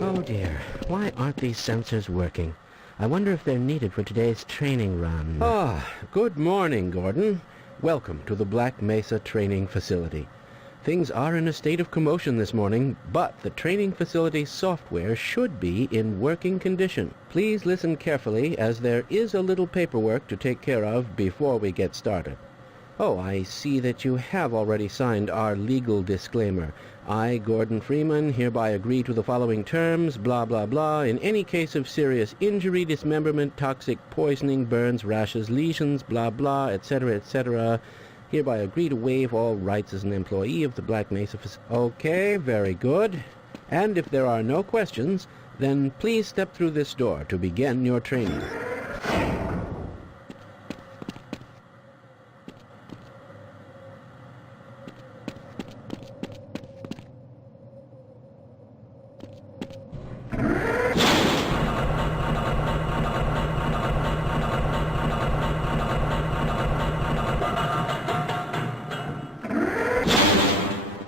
Oh dear, why aren't these sensors working? I wonder if they're needed for today's training run. Good morning, Gordon. Welcome to the Black Mesa training facility. Things are in a state of commotion this morning, but the training facility's software should be in working condition. Please listen carefully, as there is a little paperwork to take care of before we get started. Oh, I see that you have already signed our legal disclaimer. I, Gordon Freeman, hereby agree to the following terms, blah, blah, blah. In any case of serious injury, dismemberment, toxic poisoning, burns, rashes, lesions, blah, blah, etc., etc., hereby agree to waive all rights as an employee of the Black Mesa facility. Okay, very good. And if there are no questions, then please step through this door to begin your training.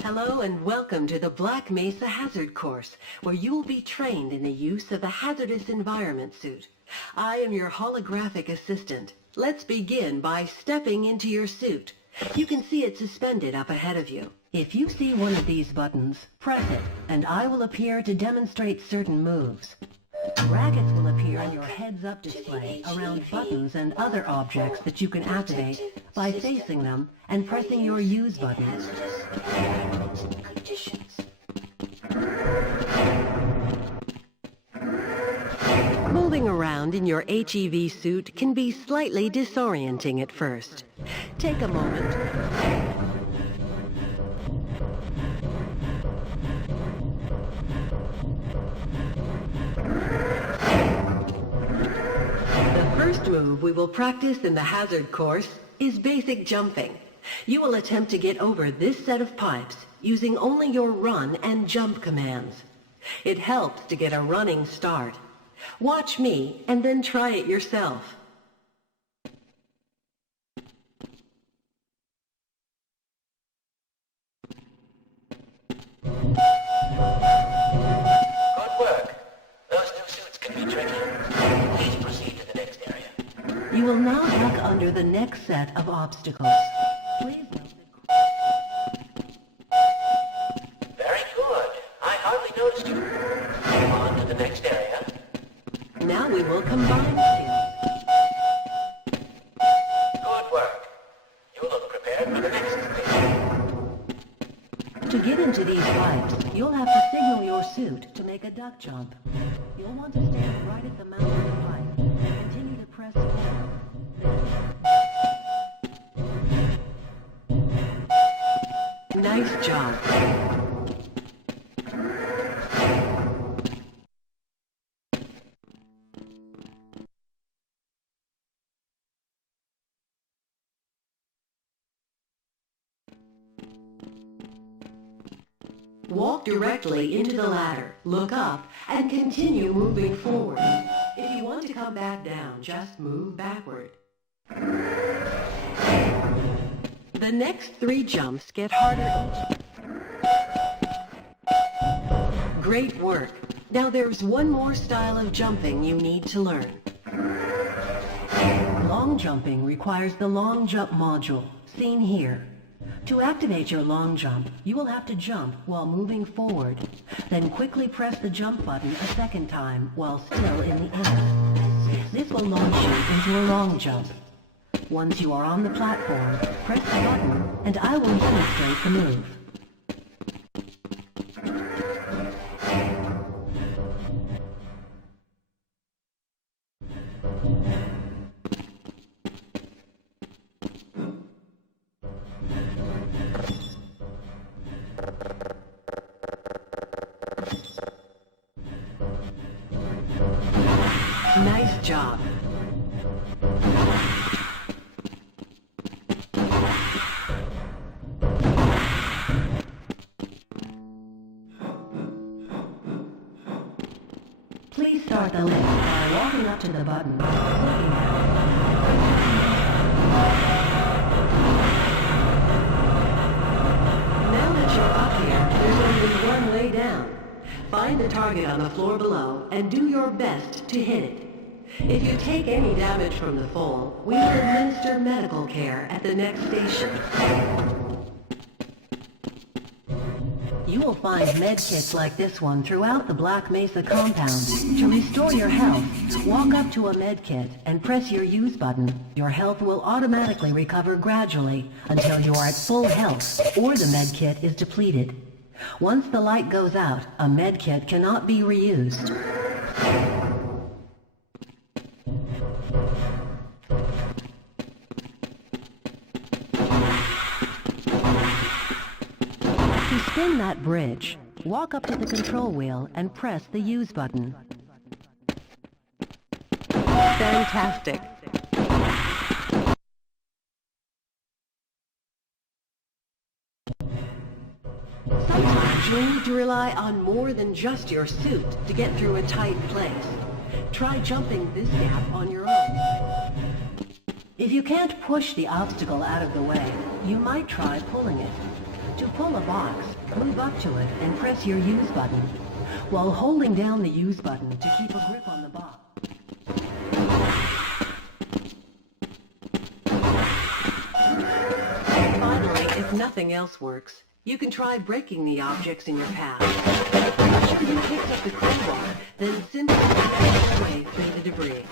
Hello and welcome to the Black Mesa Hazard Course, where you will be trained in the use of a hazardous environment suit. I am your holographic assistant. Let's begin by stepping into your suit. You can see it suspended up ahead of you. If you see one of these buttons, press it, and I will appear to demonstrate certain moves. Brackets will appear on your heads-up display around buttons and other objects that you can activate by facing them and pressing your use button. Moving around in your HEV suit can be slightly disorienting at first. Take a moment. The first move we will practice in the hazard course is basic jumping. You will attempt to get over this set of pipes using only your run and jump commands. It helps to get a running start. Watch me and then try it yourself. Good work. Those new suits can be tricky. Please proceed to the next area. You will now duck under the next set of obstacles. Please note that... Very good. I hardly noticed you. On to the next area. Now we will combine skills. Good work. You look prepared for the next stage. To get into these pipes, you'll have to signal your suit to make a duck jump. You'll want to stand right at the mouth of the pipe and continue to press forward. Nice job. Walk directly into the ladder, look up, and continue moving forward. If you want to come back down, just move backward. The next 3 jumps get harder each. Great work. Now there's one more style of jumping you need to learn. Long jumping requires the long jump module, seen here. To activate your long jump, you will have to jump while moving forward, then quickly press the jump button a second time while still in the air. This will launch you into a long jump. Once you are on the platform, press the button and I will demonstrate the move. Nice job. start the lift by walking up to the button. Now that you're up here, there's only one way down. Find the target on the floor below and do your best to hit it. If you take any damage from the fall, we will administer medical care at the next station. You will find med kits like this one throughout the Black Mesa compound. To restore your health, walk up to a med kit and press your use button. Your health will automatically recover gradually until you are at full health or the med kit is depleted. Once the light goes out, a med kit cannot be reused. To spin that bridge, walk up to the control wheel and press the use button. Fantastic! Sometimes you'll need to rely on more than just your suit to get through a tight place. Try jumping this gap on your own. If you can't push the obstacle out of the way, you might try pulling it. To pull a box, move up to it and press your use button, while holding down the use button to keep a grip on the box. Finally, if nothing else works, you can try breaking the objects in your path. After you pick up the crowbar, then simply smash your way through the debris.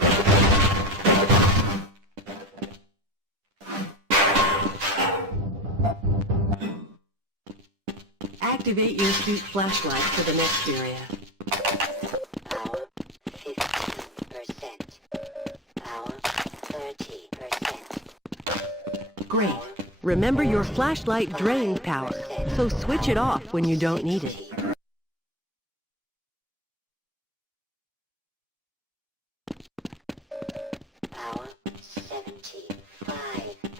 Activate your suit flashlight for the next area. Power 15%. Power 30%. Great. Remember your flashlight drained power, so switch it off when you don't need it. Power 75.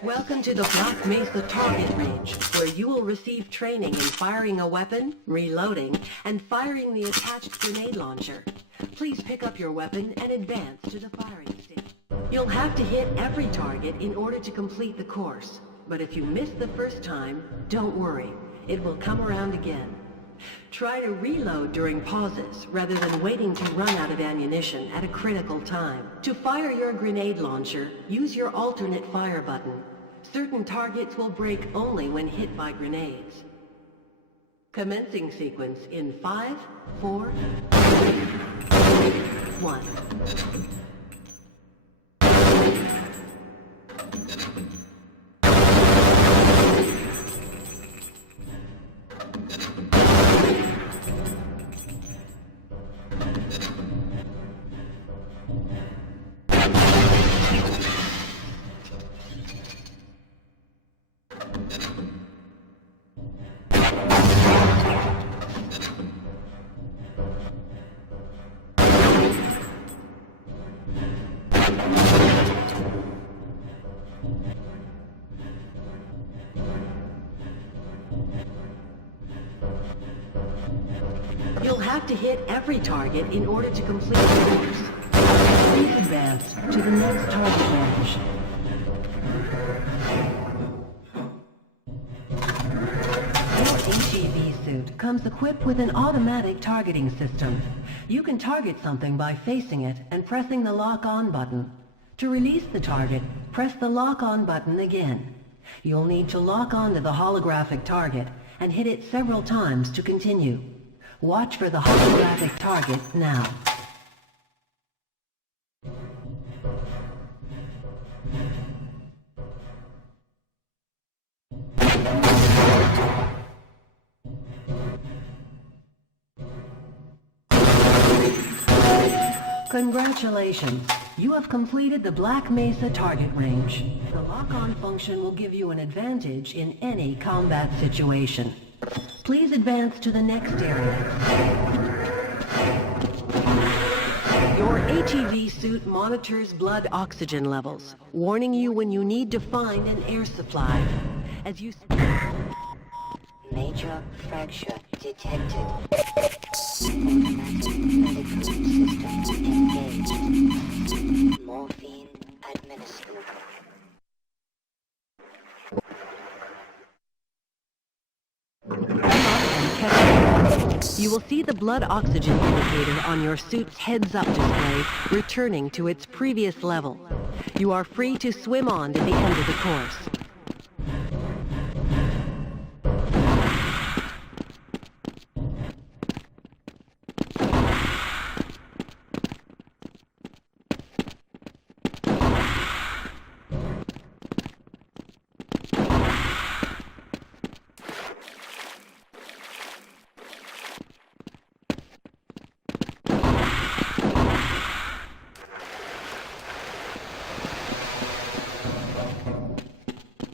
Welcome to the Black Mesa target range, where you will receive training in firing a weapon, reloading, and firing the attached grenade launcher. Please pick up your weapon and advance to the firing station. You'll have to hit every target in order to complete the course, but if you miss the first time, don't worry. It will come around again. Try to reload during pauses rather than waiting to run out of ammunition at a critical time. To fire your grenade launcher, use your alternate fire button. Certain targets will break only when hit by grenades. Commencing sequence in 5, 4, 3, 2, 1. You'll have to hit every target in order to complete the course. Please advance to the next target range. Your HEV suit comes equipped with an automatic targeting system. You can target something by facing it and pressing the lock-on button. To release the target, press the lock-on button again. You'll need to lock on to the holographic target and hit it several times to continue. Watch for the holographic target now. Congratulations! You have completed the Black Mesa target range. The lock-on function will give you an advantage in any combat situation. Please advance to the next area. Your HEV suit monitors blood oxygen levels, warning you when you need to find an air supply. As you... Major fracture detected. Automatic medical system You will see the blood oxygen indicator on your suit's heads-up display returning to its previous level. You are free to swim on to the end of the course.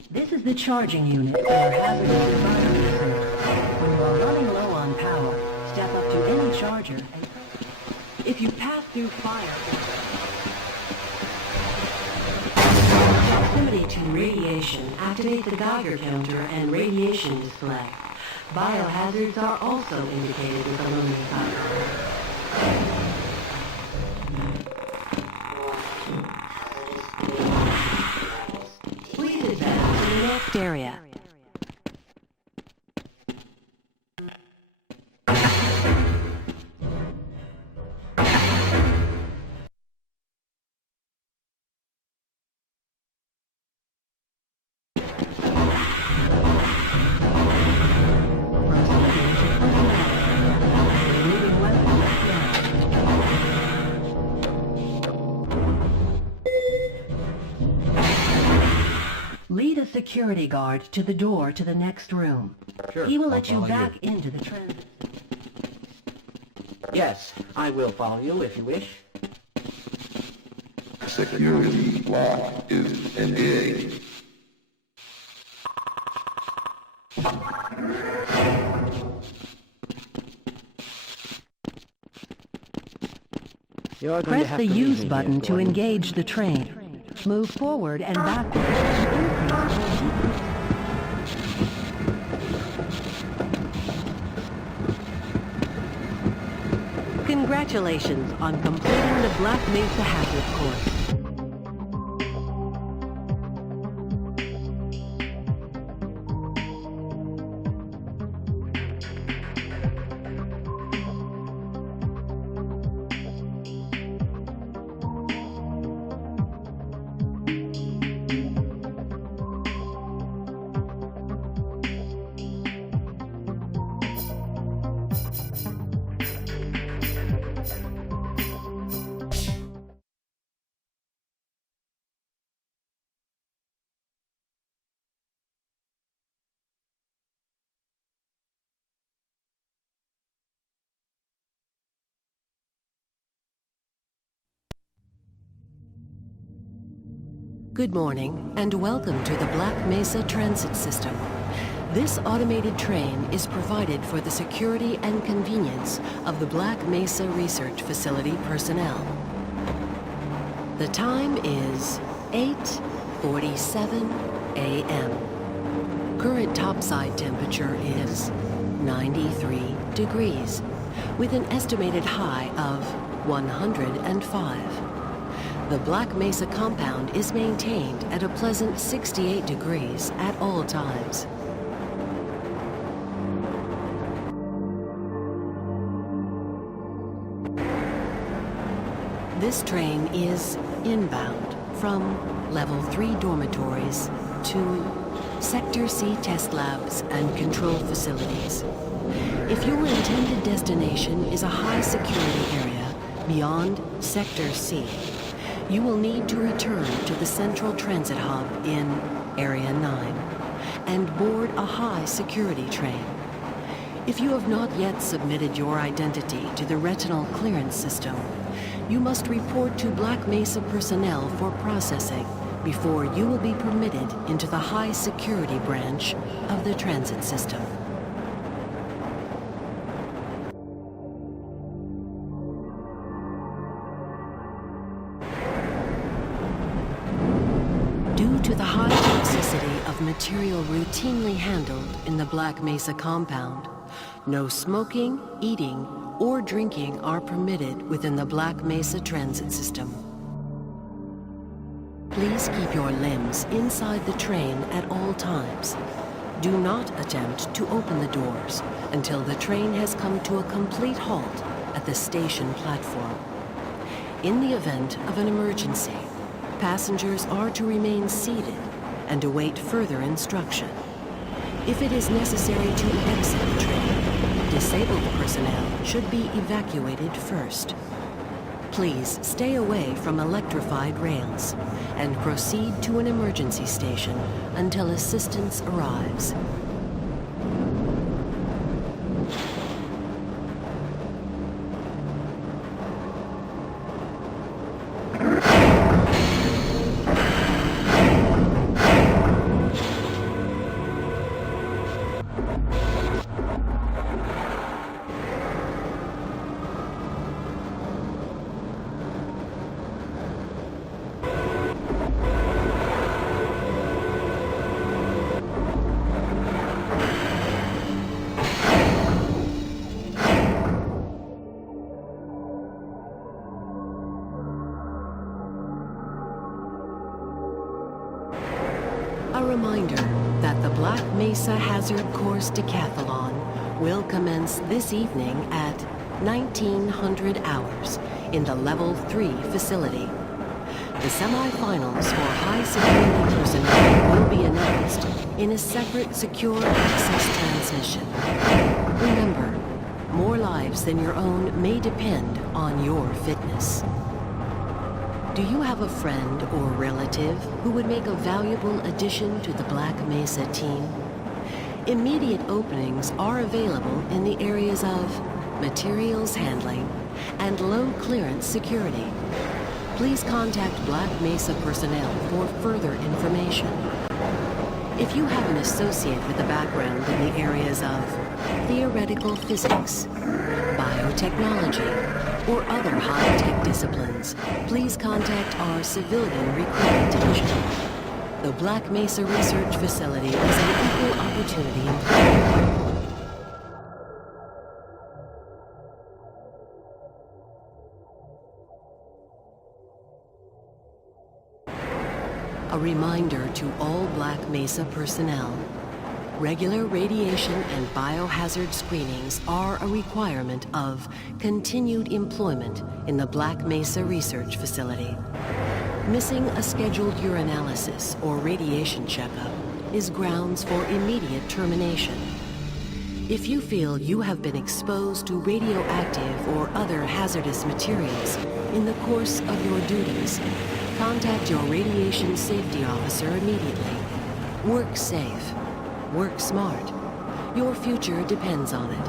This is the charging unit for your hazardous environment suit. When you are running low on power, step up to any charger and if you pass through fire, proximity to radiation, activate the Geiger counter and radiation display. Biohazards are also indicated with illuminated icon. Please advance to the next area. Lead a security guard to the door to the next room. Sure, He will I'll let you follow back into the transit. Yes, I will follow you if you wish. Security lock is engaged. You're going to Press have the to leave use me here, button to Gordon. engage the train. Move forward and backward. Congratulations on completing the Black Mesa Hazard course. Good morning, and welcome to the Black Mesa Transit System. This automated train is provided for the security and convenience of the Black Mesa Research Facility personnel. The time is 8:47 a.m. Current topside temperature is 93 degrees, with an estimated high of 105. The Black Mesa compound is maintained at a pleasant 68 degrees at all times. This train is inbound from Level 3 dormitories to Sector C test labs and control facilities. If your intended destination is a high security area beyond Sector C, you will need to return to the Central Transit Hub in Area 9 and board a high security train. If you have not yet submitted your identity to the retinal clearance system, you must report to Black Mesa personnel for processing before you will be permitted into the high security branch of the transit system. Due to the high toxicity of material routinely handled in the Black Mesa compound, no smoking, eating, or drinking are permitted within the Black Mesa transit system. Please keep your limbs inside the train at all times. Do not attempt to open the doors until the train has come to a complete halt at the station platform. In the event of an emergency, passengers are to remain seated and await further instruction. If it is necessary to exit the train, disabled personnel should be evacuated first. Please stay away from electrified rails and proceed to an emergency station until assistance arrives. A reminder that the Black Mesa Hazard Course Decathlon will commence this evening at 1900 hours in the Level 3 facility. The semifinals for high security personnel will be announced in a separate secure access transmission. Remember, more lives than your own may depend on your fitness. Do you have a friend or relative who would make a valuable addition to the Black Mesa team? Immediate openings are available in the areas of materials handling and low clearance security. Please contact Black Mesa personnel for further information. If you have an associate with a background in the areas of theoretical physics, biotechnology, or other high-tech disciplines, please contact our Civilian Recruitment Division. The Black Mesa Research Facility is an equal opportunity employer. A reminder to all Black Mesa personnel. Regular radiation and biohazard screenings are a requirement of continued employment in the Black Mesa Research Facility. Missing a scheduled urinalysis or radiation checkup is grounds for immediate termination. If you feel you have been exposed to radioactive or other hazardous materials in the course of your duties, contact your radiation safety officer immediately. Work safe. Work smart. Your future depends on it.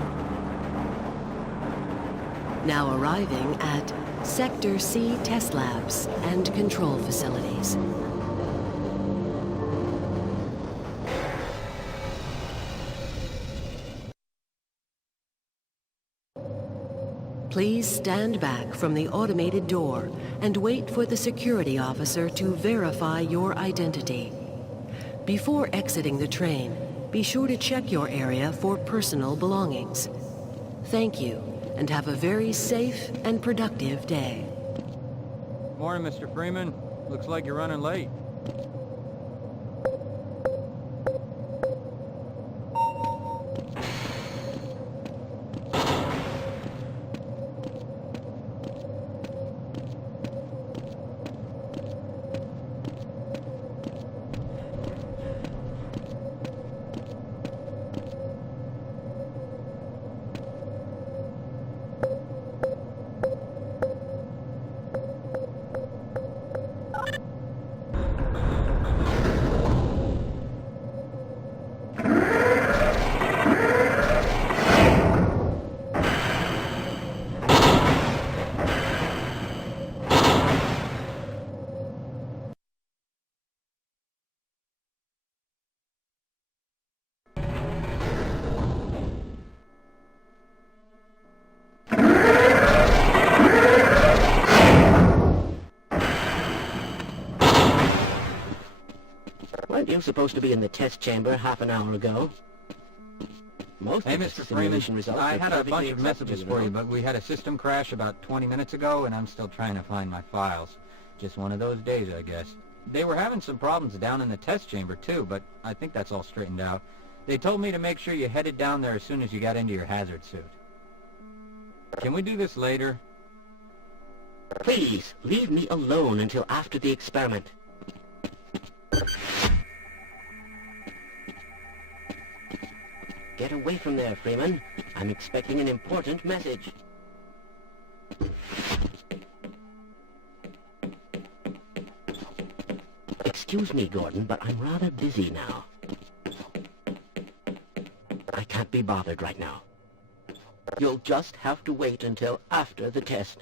Now arriving at Sector C test labs and control facilities. Please stand back from the automated door and wait for the security officer to verify your identity. Before exiting the train, be sure to check your area for personal belongings. Thank you, and have a very safe and productive day. Morning, Mr. Freeman. Looks like you're running late. Weren't you supposed to be in the test chamber half an hour ago? Most Hey, of the Mr. Freeman, simulation results I are had a perfectly bunch of acceptable, messages for you, but we had a system crash about 20 minutes ago, and I'm still trying to find my files. Just one of those days, I guess. They were having some problems down in the test chamber, too, but I think that's all straightened out. They told me to make sure you headed down there as soon as you got into your hazard suit. Can we do this later? Please, leave me alone until after the experiment. Get away from there, Freeman. I'm expecting an important message. Excuse me, Gordon, but I'm rather busy now. I can't be bothered right now. You'll just have to wait until after the test.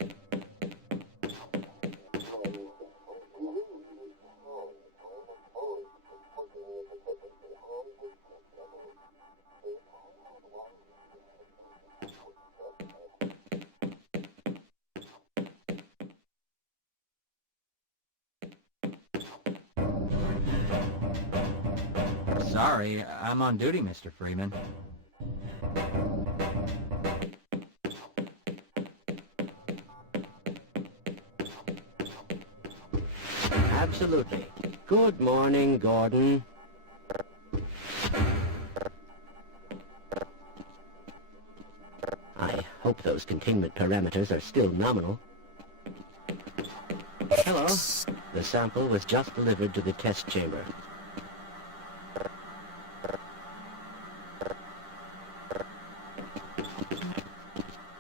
Sorry, I'm on duty, Mr. Freeman. Absolutely. Good morning, Gordon. I hope those containment parameters are still nominal. Hello. The sample was just delivered to the test chamber.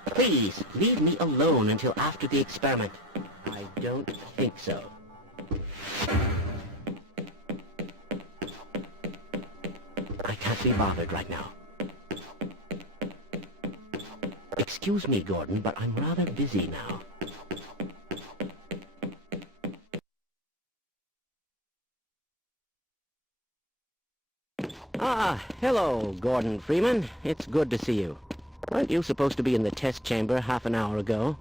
Please, leave me alone until after the experiment. I don't think so. I can't be bothered right now. Excuse me, Gordon, but I'm rather busy now. Ah, hello, Gordon Freeman. It's good to see you. Weren't you supposed to be in the test chamber half an hour ago?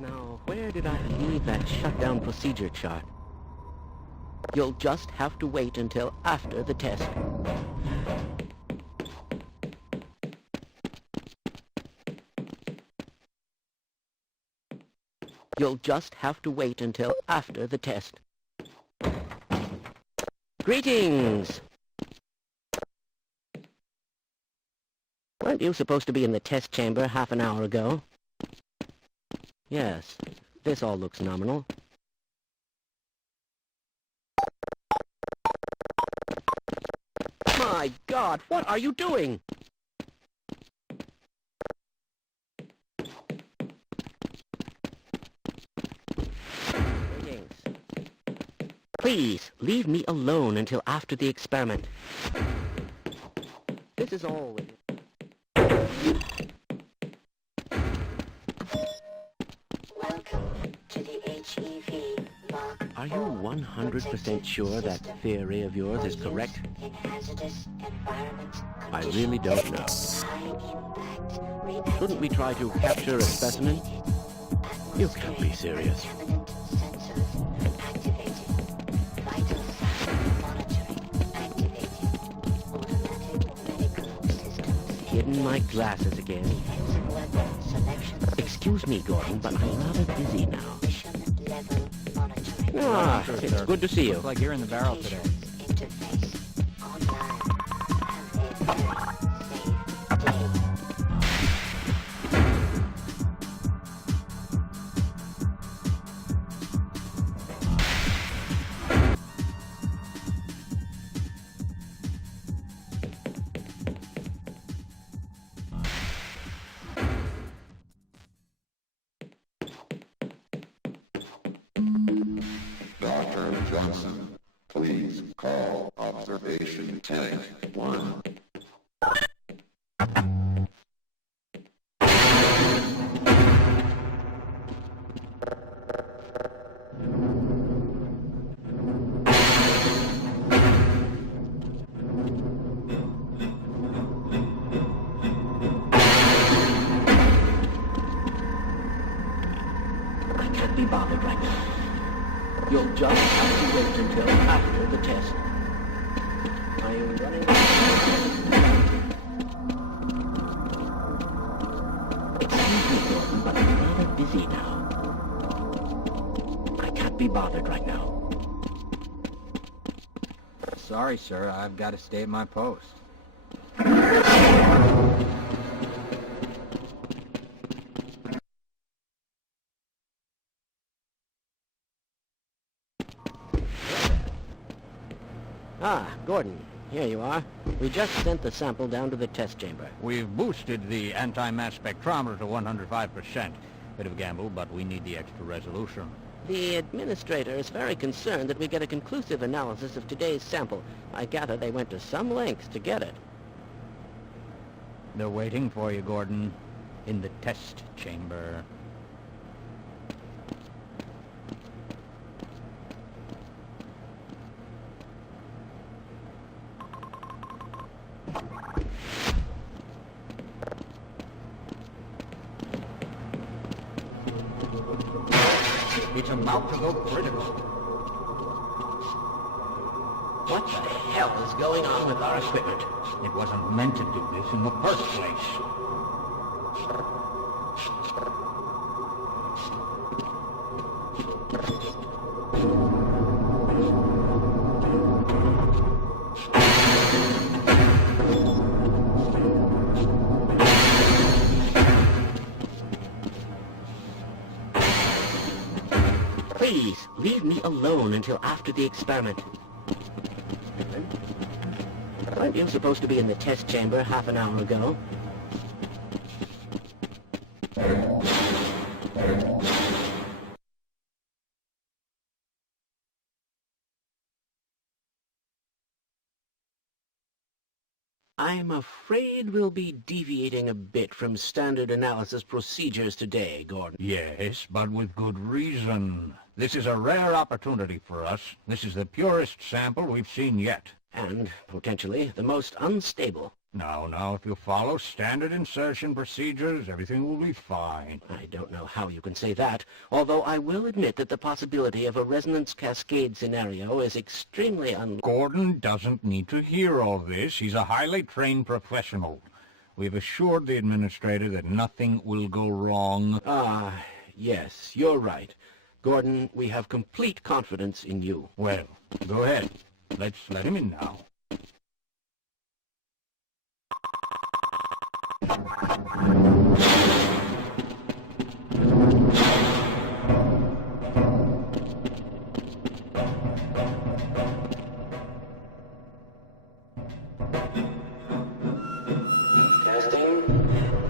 Now, where did I leave that shutdown procedure chart? You'll just have to wait until after the test. You'll just have to wait until after the test. Greetings! Weren't you supposed to be in the test chamber half an hour ago? Yes, this all looks nominal. My God, what are you doing? Greetings. Please, leave me alone until after the experiment. This is all... Welcome to the HEV log. Are you 100% sure that theory of yours is correct? In hazardous environment I really don't know. high impact Shouldn't we try to capture a specimen? You can't be serious. contaminant sensors activated. Vital signs monitoring activated. Automatic medical systems. Hidden my glasses again. Defensive weapon selection. Excuse me, Gordon, but I'm rather busy now. Mission level monitoring. Ah, Sure, it's sir. good to see you. Looks like you're in the barrel today. Interface online. Have a very safe day. Dr. Johnson, please call observation tank 1. I can't be bothered right now. You'll just have to wait until after the test. Are you running? Excuse me, Gordon, but I'm rather busy now. I can't be bothered right now. So Sorry, sir. I've got to stay at my post. Ah, Gordon, here you are. We just sent the sample down to the test chamber. We've boosted the anti-mass spectrometer to 105%. Bit of a gamble, but we need the extra resolution. The administrator is very concerned that we get a conclusive analysis of today's sample. I gather they went to some lengths to get it. They're waiting for you, Gordon, in the test chamber. It's about to go critical. What the hell is going on with our equipment? It wasn't meant to do this in the first place. Please, leave me alone until after the experiment. Aren't you supposed to be in the test chamber half an hour ago? I'm afraid we'll be deviating a bit from standard analysis procedures today, Gordon. Yes, but with good reason. This is a rare opportunity for us. This is the purest sample we've seen yet. And, potentially, the most unstable. Now, if you follow standard insertion procedures, everything will be fine. I don't know how you can say that, although I will admit that the possibility of a resonance cascade scenario is extremely Gordon doesn't need to hear all this. He's a highly trained professional. We've assured the administrator that nothing will go wrong. Ah, yes, you're right. Gordon, we have complete confidence in you. Well, go ahead. Let's let him in now.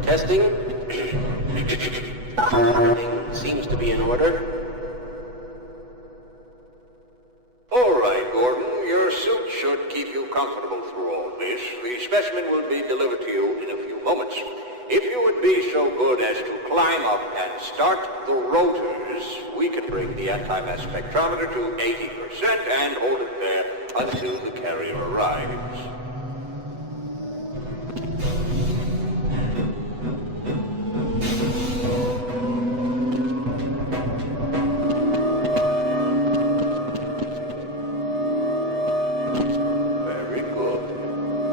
Testing. Everything seems to be in order. All right, Gordon. Your suit should keep you comfortable through all this. The specimen will be delivered to you in a few moments. If you would be so good as to climb up and start the rotors, we can bring the anti-mass spectrometer to 80% and hold it there until the carrier arrives.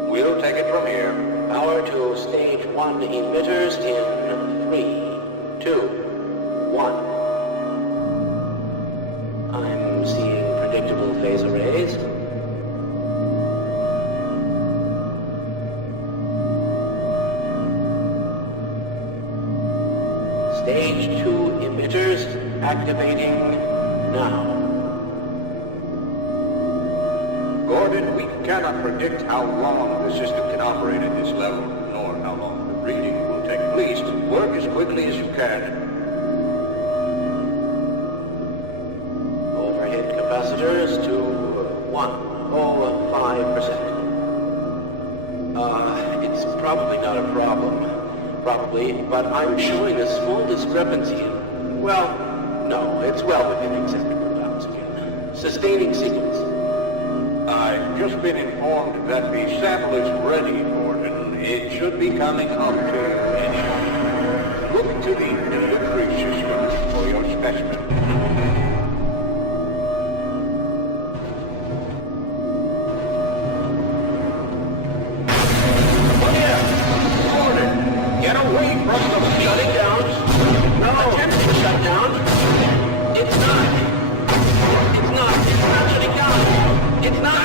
We'll take it from here. Power to stage 1 emitters in 3, 2, 1. I'm seeing predictable phase arrays. Stage 2 emitters activating now. Gordon, we cannot predict how long the system can operate at this level, nor how long the reading will take. Please, work as quickly as you can. Overhead capacitors to 105%. It's probably not a problem. Probably, but I'm showing a small discrepancy. Well, no, it's well within acceptable bounds again. Sustaining sequence. I've just been informed that the sample is ready, Gordon. It should be coming up to you any moment. Look to the delivery system for your specimen. Get away from them! Shutting down! No! Attempt to shut down! It's not! It's not shutting down! It's not!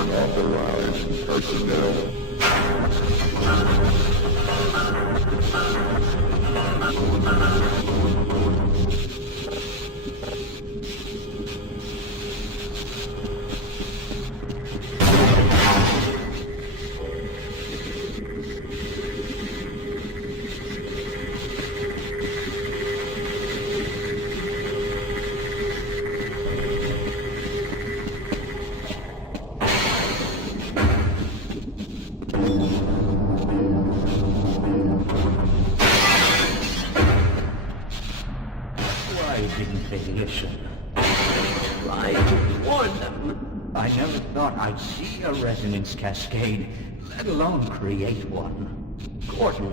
Unauthorized personnel. Why didn't they listen? Try to warn them. I never thought I'd see a resonance cascade, let alone create one. Gordon,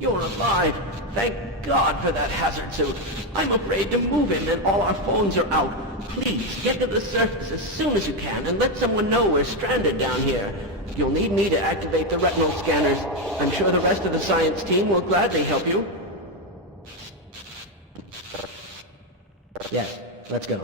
you're alive. Thank God for that hazard suit. I'm afraid to move him and all our phones are out. Please, get to the surface as soon as you can and let someone know we're stranded down here. You'll need me to activate the retinal scanners. I'm sure the rest of the science team will gladly help you. Yes, let's go.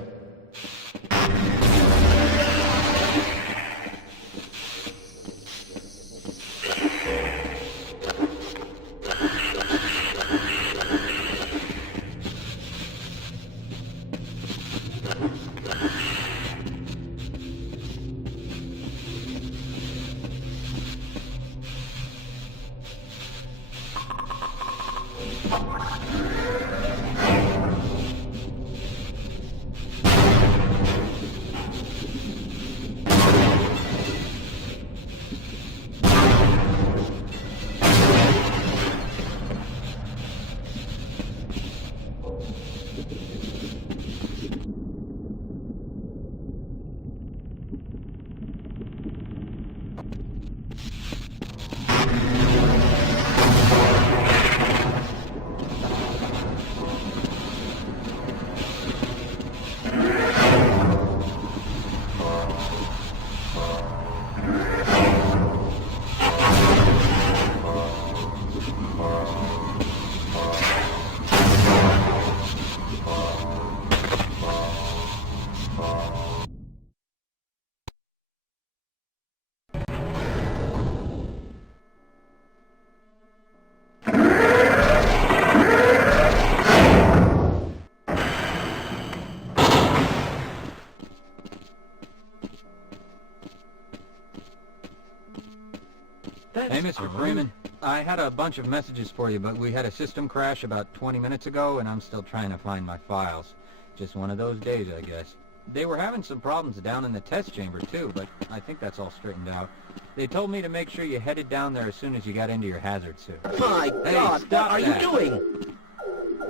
Hey, Mr. Freeman. I had a bunch of messages for you, but we had a system crash about 20 minutes ago, and I'm still trying to find my files. Just one of those days, I guess. They were having some problems down in the test chamber, too, but I think that's all straightened out. They told me to make sure you headed down there as soon as you got into your hazard suit. My God, what are you doing?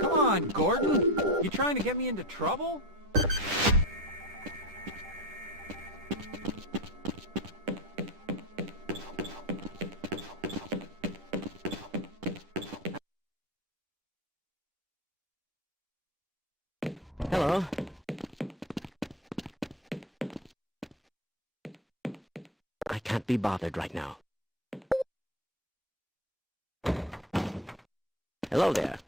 Come on, Gordon. You trying to get me into trouble? Hello. I can't be bothered right now. Hello there.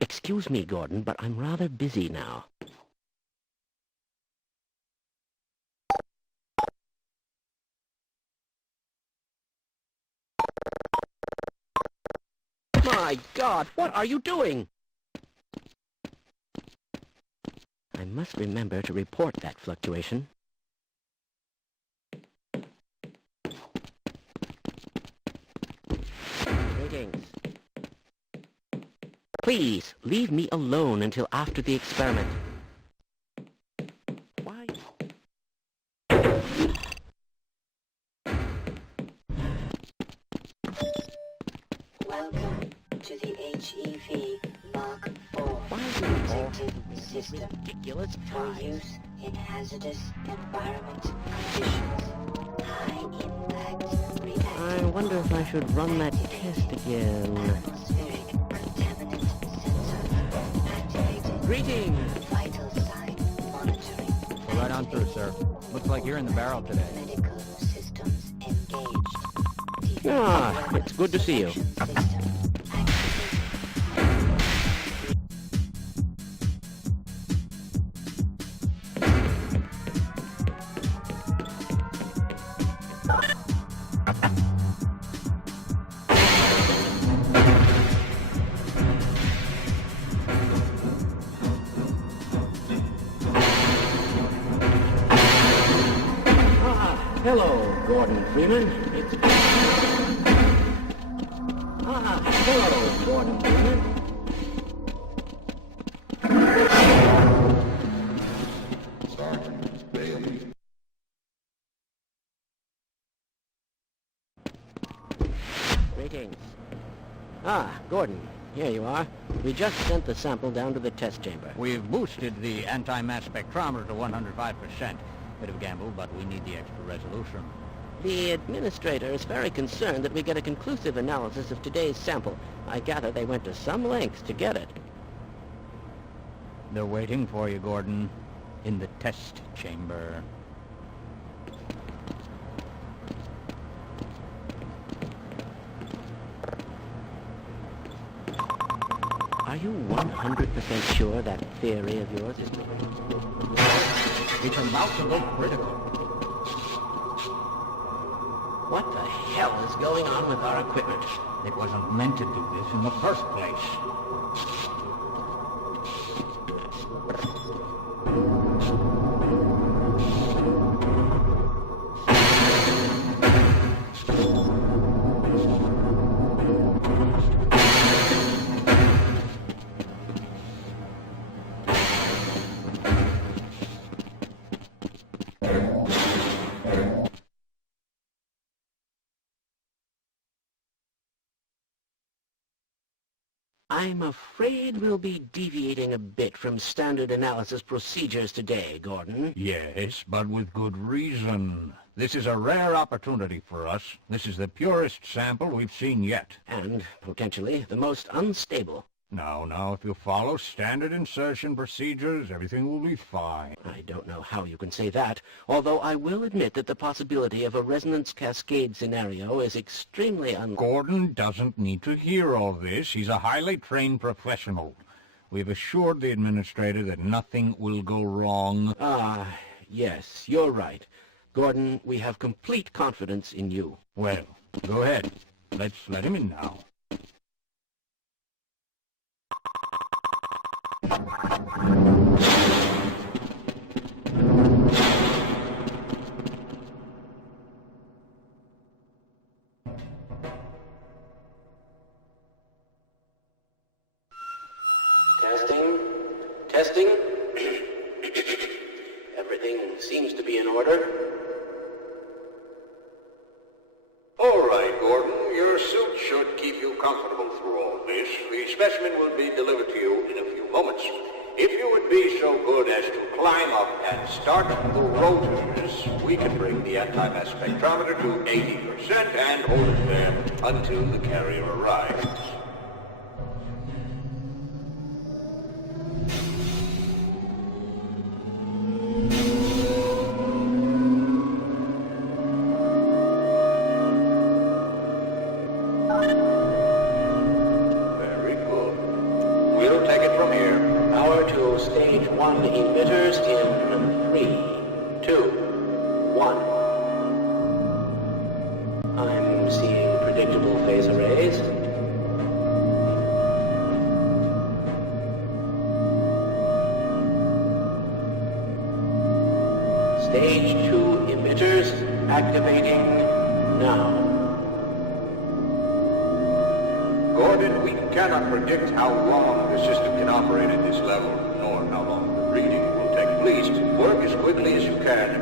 Excuse me, Gordon, but I'm rather busy now. My God, what are you doing? I must remember to report that fluctuation. Greetings. Please, leave me alone until after the experiment. Why? Welcome to the HEV Mark IV Why do we all have to protective wear these system ridiculous for ties? use in hazardous environment conditions. High impact reactor. I wonder if I should run that test again. Atmospheric contaminant sensor activated. Greetings! Vital sign monitoring. Go right on through, sir. Looks like you're in the barrel today. Medical systems engaged. Ah, it's good to see you. System activated. Hello, Gordon Freeman. It's... hello, Gordon Freeman. Sergeant Bailey. Greetings. Gordon, here you are. We just sent the sample down to the test chamber. We've boosted the anti-mass spectrometer to 105%. Bit of a gamble, but we need the extra resolution. The administrator is very concerned that we get a conclusive analysis of today's sample. I gather they went to some lengths to get it. They're waiting for you, Gordon, in the test chamber. Are you 100% sure that theory of yours is correct? It's about to go critical. What the hell is going on with our equipment? It wasn't meant to do this in the first place. I'm afraid we'll be deviating a bit from standard analysis procedures today, Gordon. Yes, but with good reason. This is a rare opportunity for us. This is the purest sample we've seen yet. And, potentially, the most unstable. Now, if you follow standard insertion procedures, everything will be fine. I don't know how you can say that, although I will admit that the possibility of a resonance cascade scenario is extremely Gordon doesn't need to hear all this. He's a highly trained professional. We've assured the administrator that nothing will go wrong. Yes, you're right. Gordon, we have complete confidence in you. Well, go ahead. Let's let him in now. Testing. Everything seems to be in order. All right, Gordon. Your suit should keep you comfortable through all this. The specimen will be delivered to you in a few moments. If you would be so good as to climb up and start the rotors, we can bring the anti-mass spectrometer to 80% and hold it there until the carrier arrives. Very good. We'll take it from here. Power to stage 1 emitters in 3, 2, 1. I'm seeing predictable phase arrays. Stage 2 emitters activating now. Gordon, we cannot predict how long the system can operate at this level, nor how long the reading will take. Please, work as quickly as you can.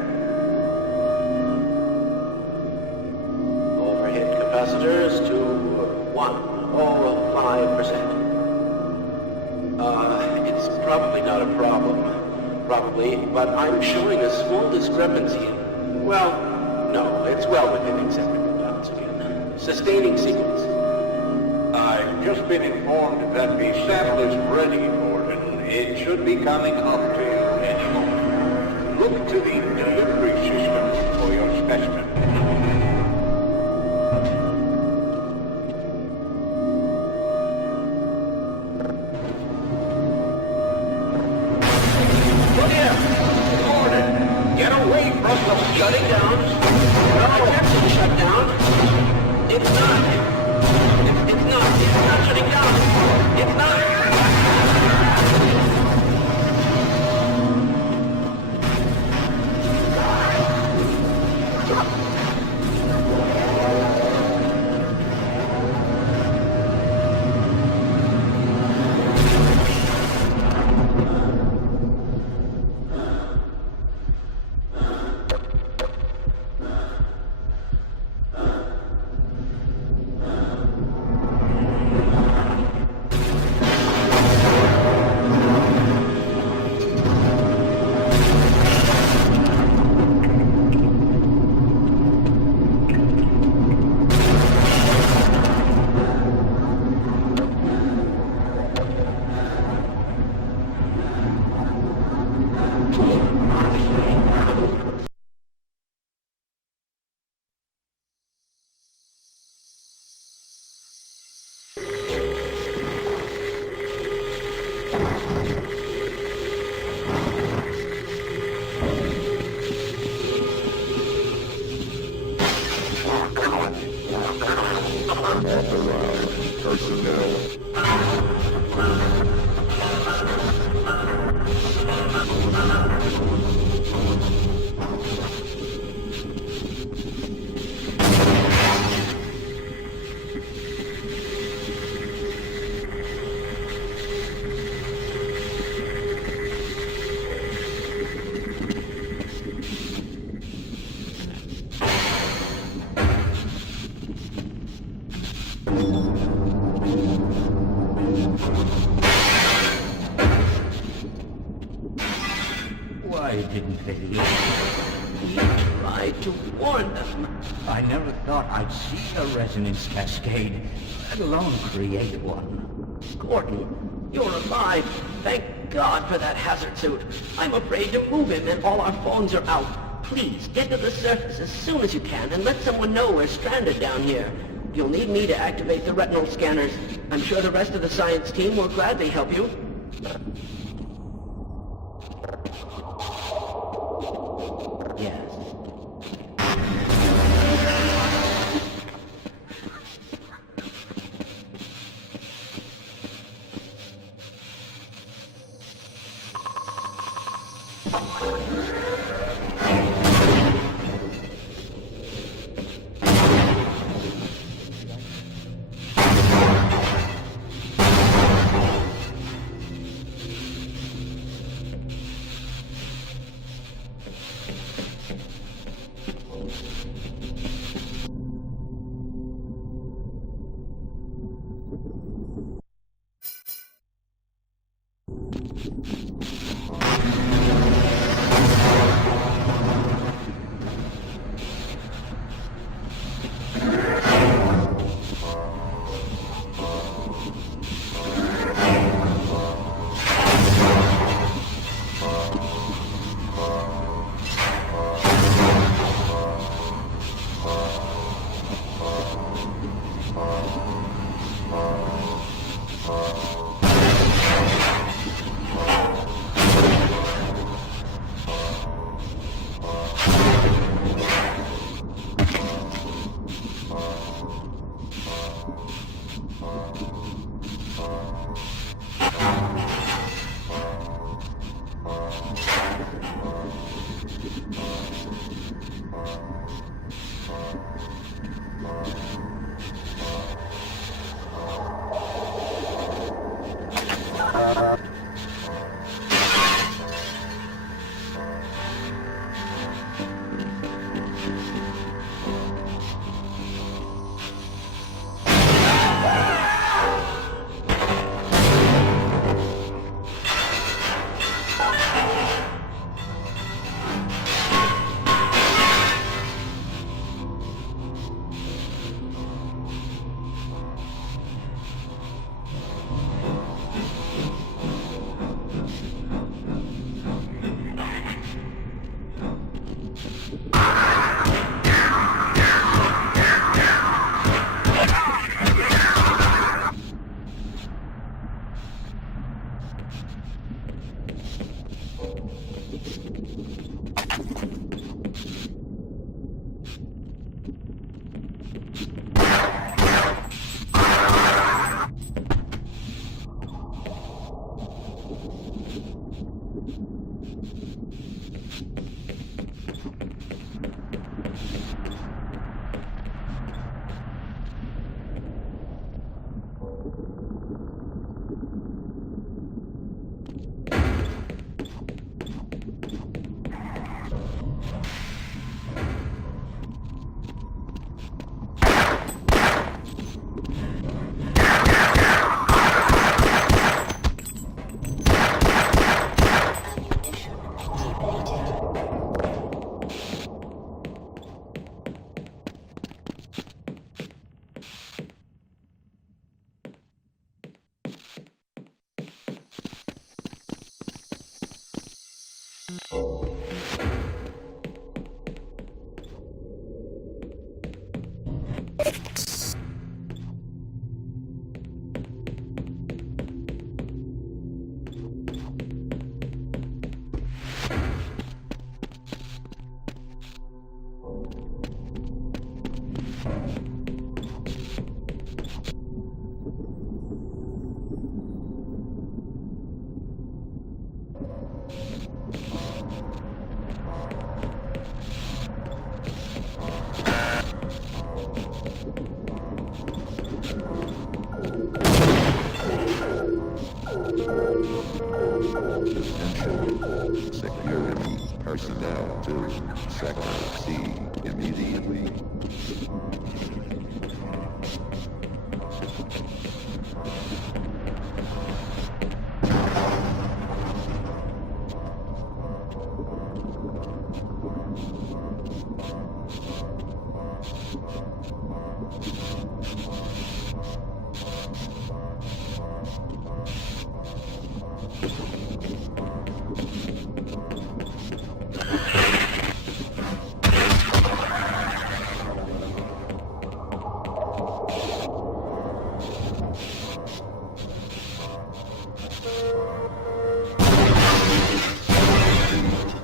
Overhead capacitors to 105%. It's probably not a problem. Probably, but I'm showing a small discrepancy. Well, no, it's well within acceptable bounds again. Sustaining sequence. I've just been informed that the sample is ready, Gordon. It should be coming up to you any moment. Look to the delivery system for your specimen. Get away from the shutting down. No, it's shut down. It's not. It's not shutting down. It's not. Unauthorized personnel. Why didn't they listen? We tried to warn them. I never thought I'd see a resonance cascade, let alone create one. Gordon, you're alive. Thank God for that hazard suit. I'm afraid to move him and all our phones are out. Please, get to the surface as soon as you can and let someone know we're stranded down here. You'll need me to activate the retinal scanners. I'm sure the rest of the science team will gladly help you. Yes. Attention, security personnel to Sector C immediately.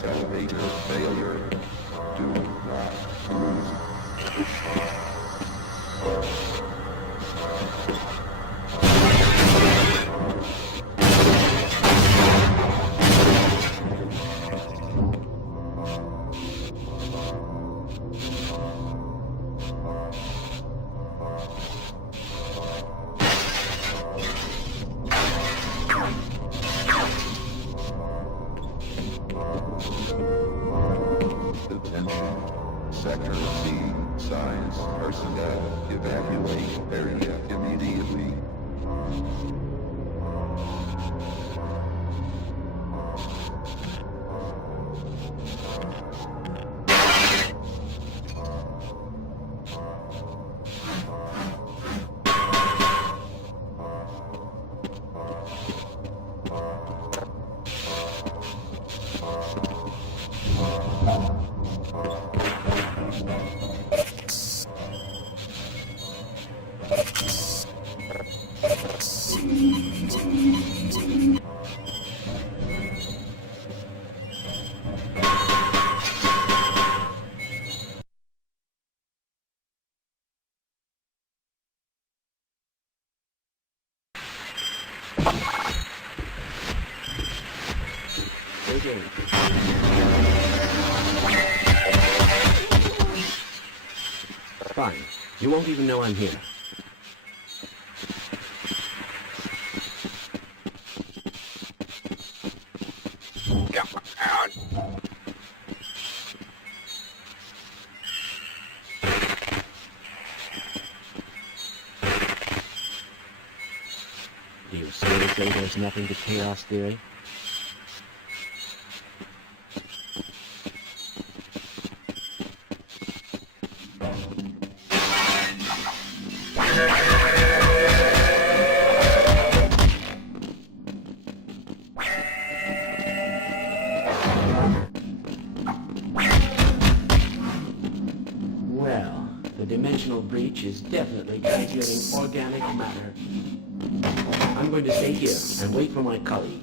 Elevator failure. Do not cruise. Attention, Sector C, science personnel, evacuate area immediately. Fine. You won't even know I'm here. Do you seriously there's nothing to chaos theory? Well, the dimensional breach is definitely transmuting organic matter. I'm going to stay here and wait for my colleagues.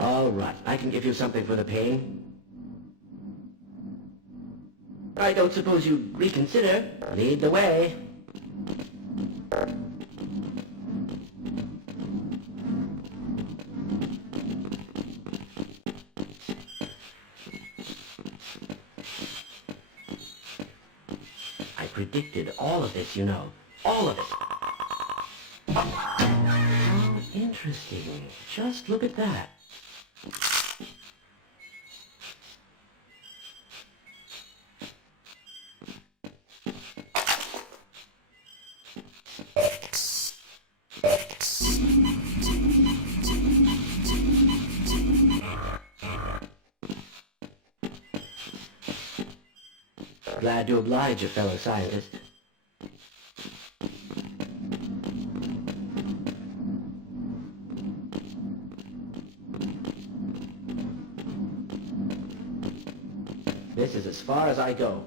All right, I can give you something for the pain. I don't suppose you'd reconsider. Lead the way. I predicted all of this, you know. All of it. Oh, interesting. Just look at that. Glad to oblige a fellow scientist. This is as far as I go.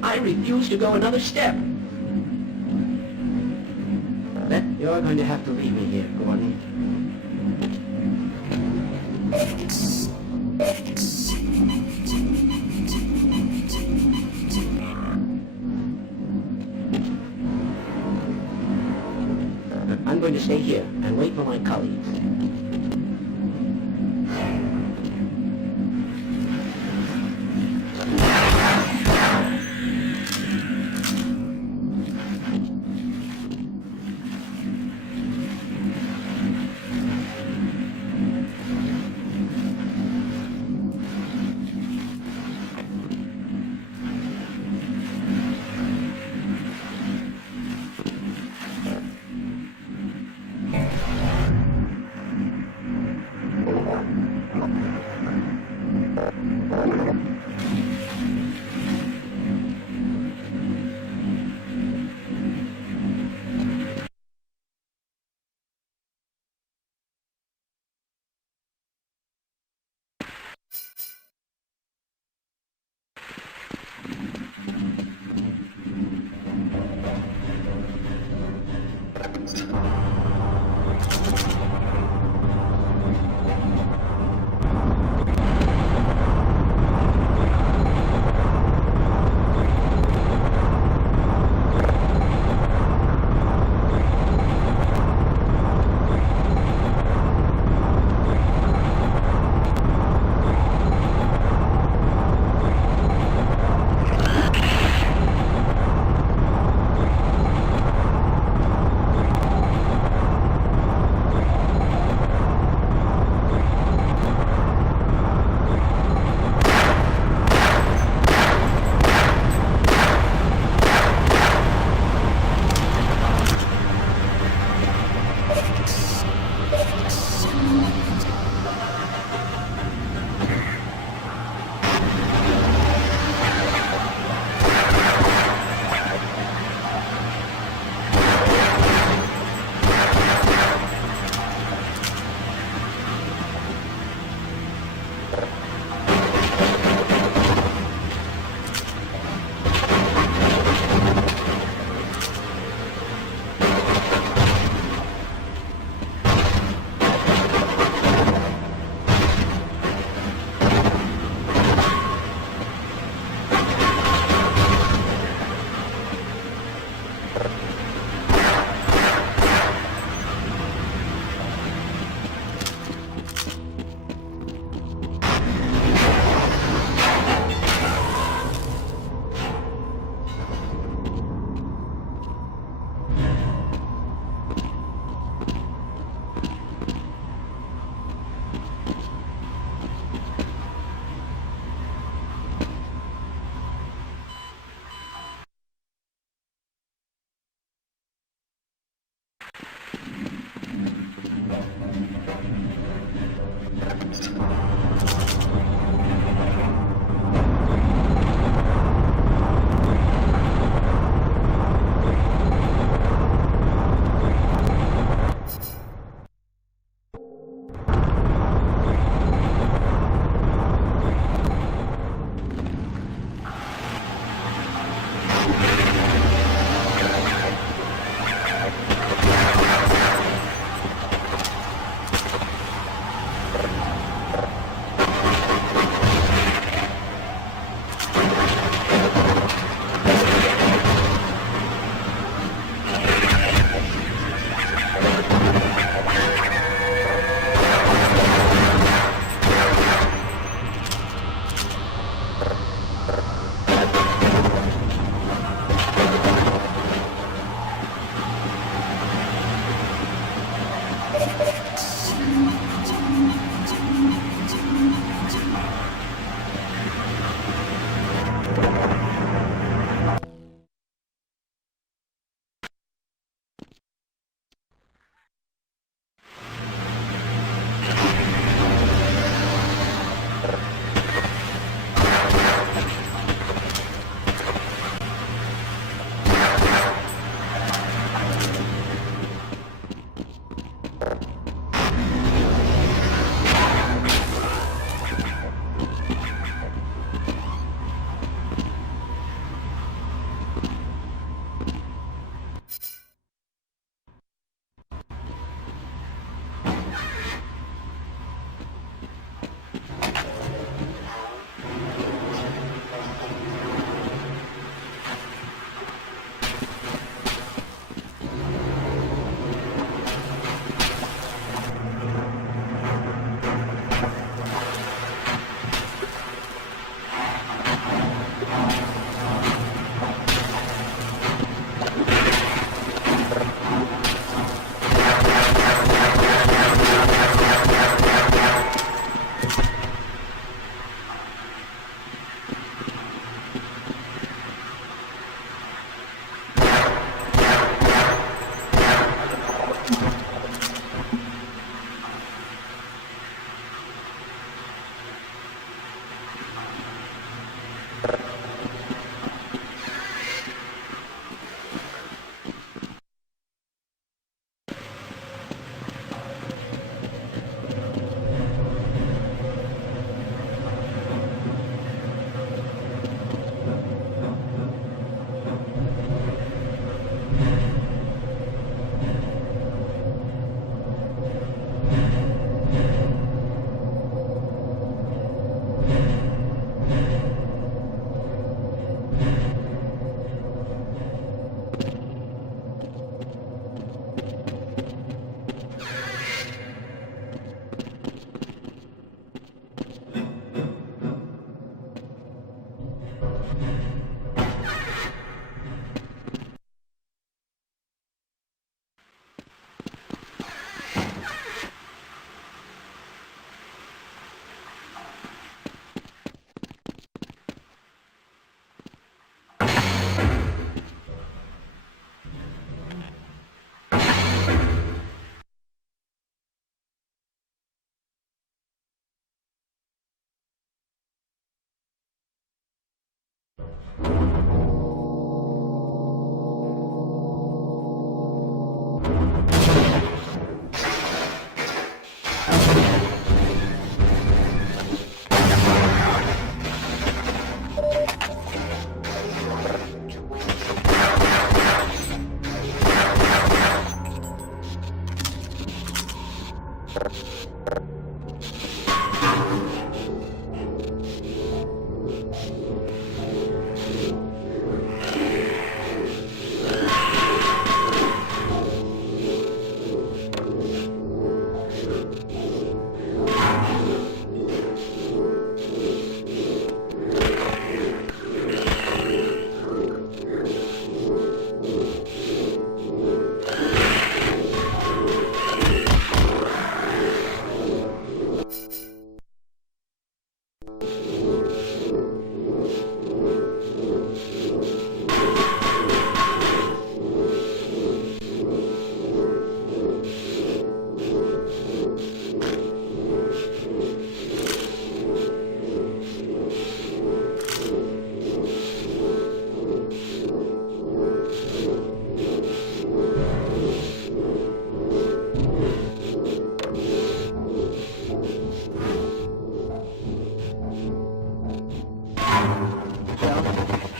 I refuse to go another step. But you're going to have to leave me here, Gordon. I'm going to stay here and wait for my colleagues.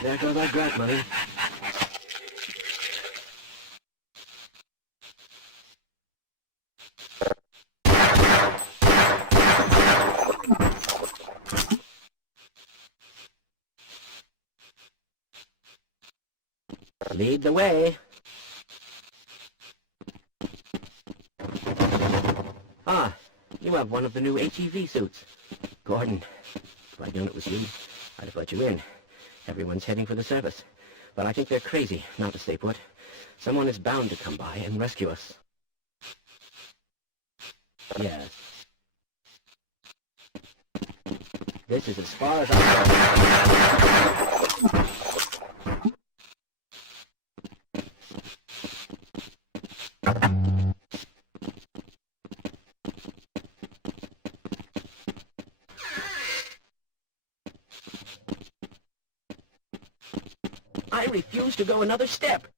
There goes our grant money. Lead the way. Ah, you have one of the new HEV suits. Gordon, if I'd known it was you, I'd have let you in. Everyone's heading for the service. But I think they're crazy not to stay put. Someone is bound to come by and rescue us. Yes. This is as far as I go. I refuse to go another step.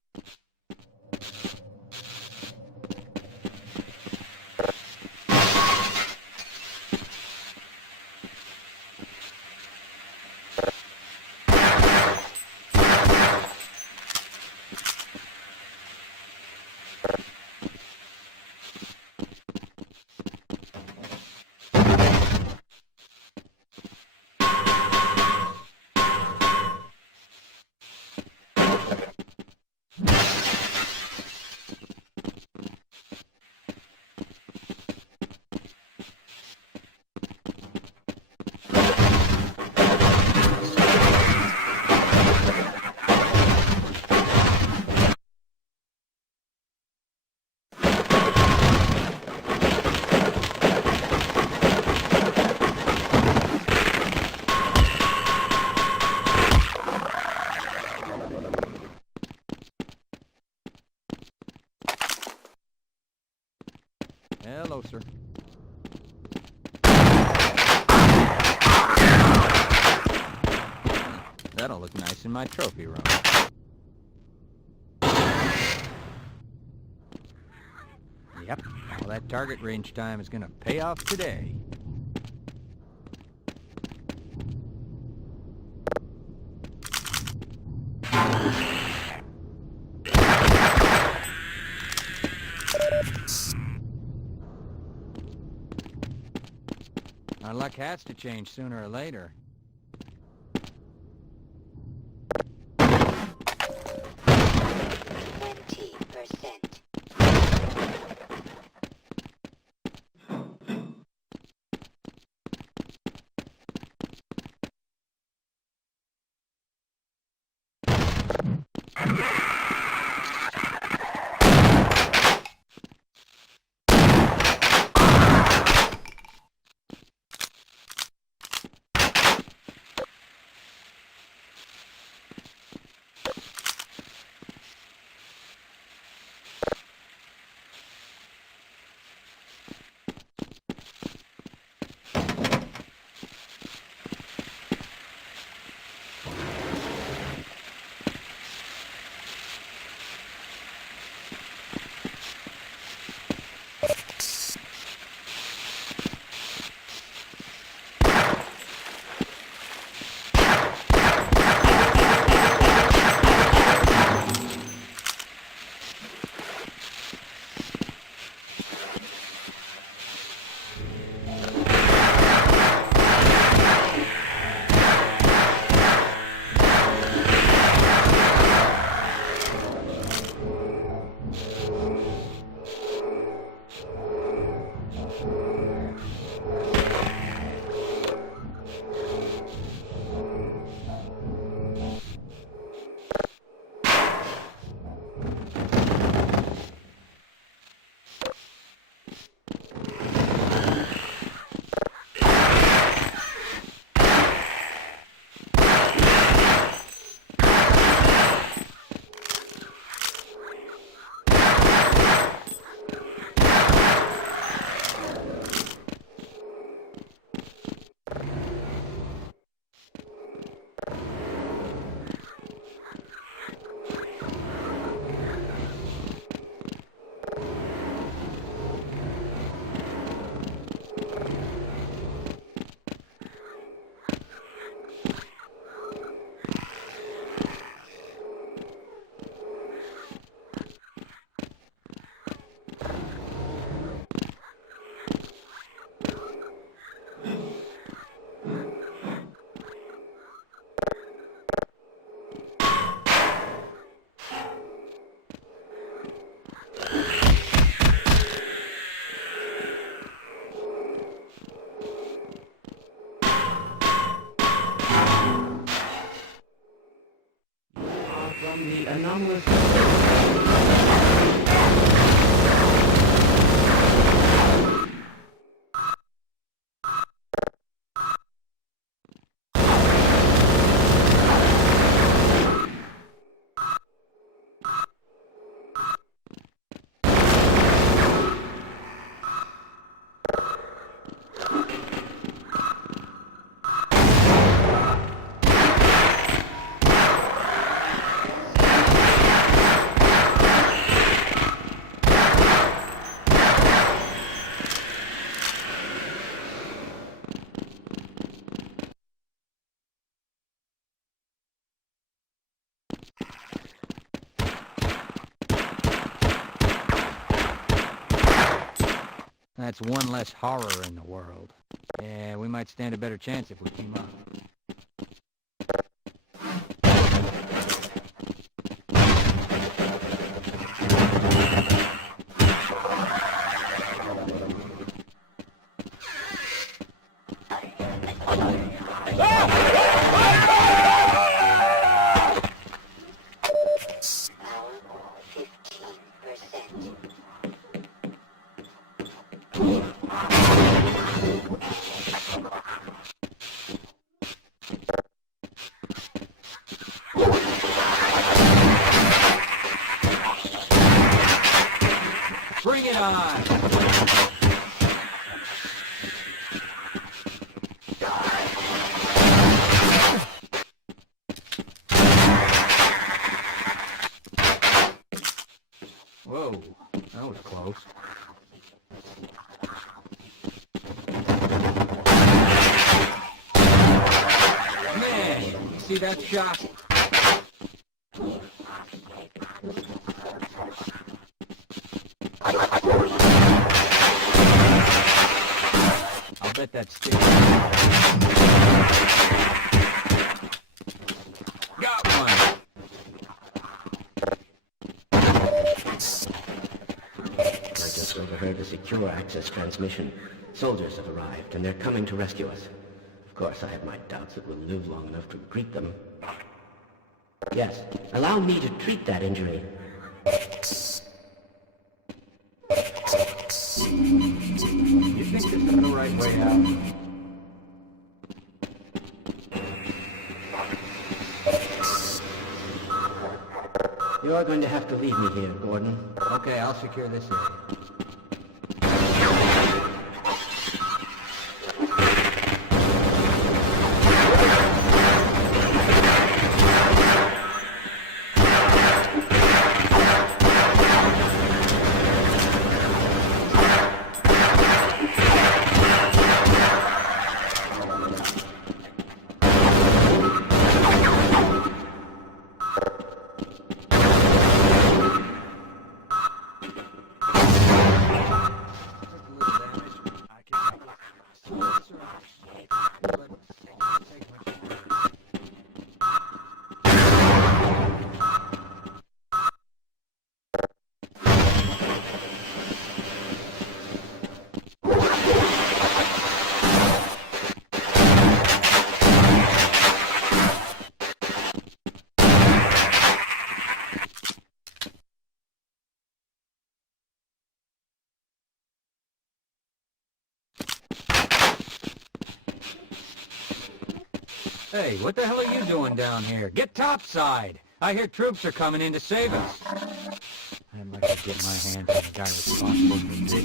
That'll look nice in my trophy room. Yep, all that target range time is gonna pay off today. Our luck has to change sooner or later. 20%. From the anomalous... That's one less horror in the world. Yeah, we might stand a better chance if we team up. see that shot? I'll bet that sticks. Got one! I just overheard a secure access transmission. Soldiers have arrived, and they're coming to rescue us. Of course, I have my doubts that we'll live long enough to greet them. Yes, allow me to treat that injury. You think this is the right way out? You're going to have to leave me here, Gordon. Okay, I'll secure this area. Hey, what the hell are you doing down here? Get topside! I hear troops are coming in to save us. I'd like to get my hands on the guy responsible for this.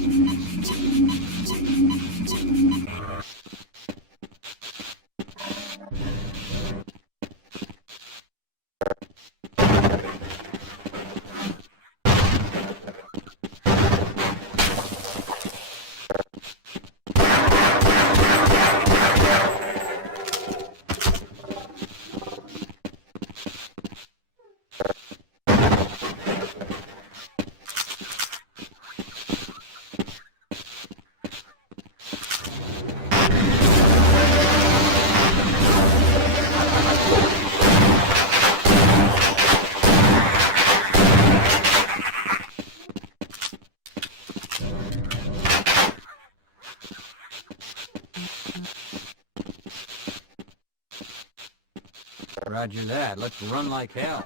Roger that. Let's run like hell.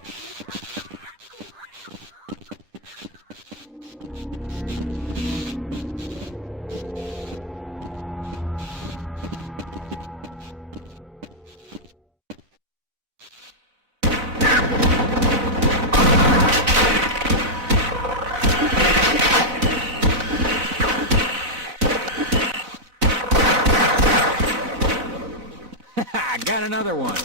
I got another one.